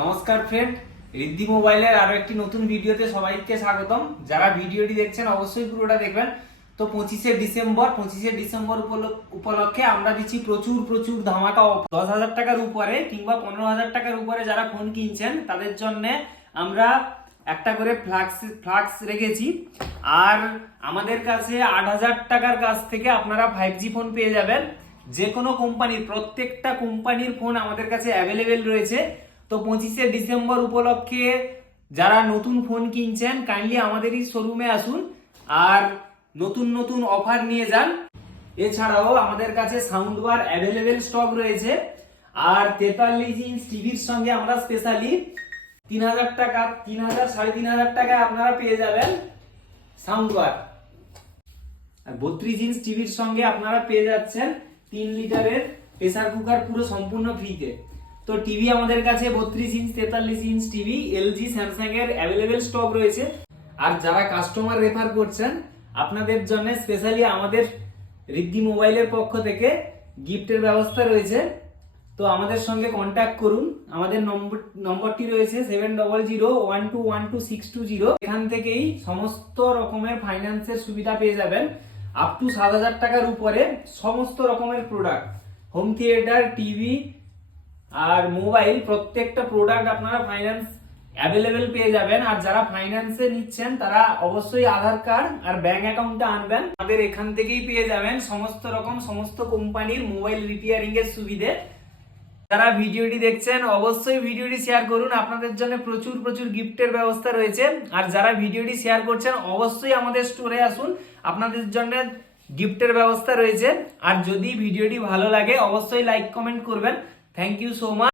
নমস্কার ফ্রেন্ড, রিদ্ধি মোবাইলের আরো একটি নতুন ভিডিওতে সবাইকে স্বাগতম। যারা ভিডিওটি দেখছেন অবশ্যই পুরোটা দেখবেন। তো 25শে ডিসেম্বর উপলক্ষে আমরা দিচ্ছি প্রচুর প্রচুর ধামাকা অফার। 10,000 টাকার উপরে কিংবা 15,000 টাকার উপরে যারা ফোন কিনছেন তাদের জন্য আমরা একটা করে ফ্লাক্স রেখেছি। আর আমাদের কাছে 8,000 টাকার কাছ থেকে আপনারা 5G ফোন পেয়ে যাবেন। যে কোনো কোম্পানির, প্রত্যেকটা কোম্পানির ফোন আমাদের কাছে অ্যাভেলেবেল রয়েছে। তো 25শে ডিসেম্বর উপলক্ষে যারা নতুন ফোন কিনছেন কাইন্ডলি আমাদেরই শোরুমে আসুন আর নতুন নতুন অফার নিয়ে যান। এছাড়াও আমাদের কাছে সাউন্ড বার অ্যাভেলেবেল স্টক রয়েছে। আর 43 ইঞ্চ টিভির সঙ্গে আমরা স্পেশালি 3,000 টাকা, 3,000 3,500 টাকায় আপনারা পেয়ে যাবেন সাউন্ড বার। আর 32 ইঞ্চ টিভির সঙ্গে আপনারা পেয়ে যাচ্ছেন 3 লিটারের প্রেসার কুকার পুরো সম্পূর্ণ ফ্রিতে। তো টিভি আমাদের কাছে 32 inch 43 inch TV LG Samsung এর অ্যাভেলেবেল স্টক রয়েছে। আর যারা কাস্টমার রেফার করছেন আপনাদের জন্য স্পেশালি আমাদের রিদ্ধি মোবাইলের পক্ষ থেকে গিফটের ব্যবস্থা রয়েছে। তো আমাদের সঙ্গে কন্ট্যাক্ট করুন। আমাদের নম্বরটি রয়েছে 7001212620। এখান থেকেই সমস্ত রকমের ফাইন্যান্সের সুবিধা পেয়ে যাবেন। আপ টু 7,000 টাকার উপরে সমস্ত রকমের প্রোডাক্ট, হোম থিয়েটার, টিভি আর মোবাইল, প্রত্যেকটা প্রোডাক্ট আপনারা ফাইন্যান্স অ্যাভেলেবেল পেয়ে যাবেন। আর যারা ফাইন্যান্সে নিচ্ছেন তারা অবশ্যই আধার কার্ড আর ব্যাংক অ্যাকাউন্টটা আনবেন। আমাদের এখান থেকেই পেয়ে যাবেন সমস্ত কোম্পানির মোবাইল রিপেয়ারিং এর সুবিধে। যারা ভিডিওটি দেখছেন অবশ্যই ভিডিওটি শেয়ার করুন, আপনাদের জন্য প্রচুর প্রচুর গিফটের ব্যবস্থা রয়েছে। আর যারা ভিডিওটি শেয়ার করছেন অবশ্যই আমাদের স্টোরে আসুন, আপনাদের জন্য গিফটের ব্যবস্থা রয়েছে। আর যদি ভিডিওটি ভালো লাগে অবশ্যই লাইক কমেন্ট করবেন। Thank you so much.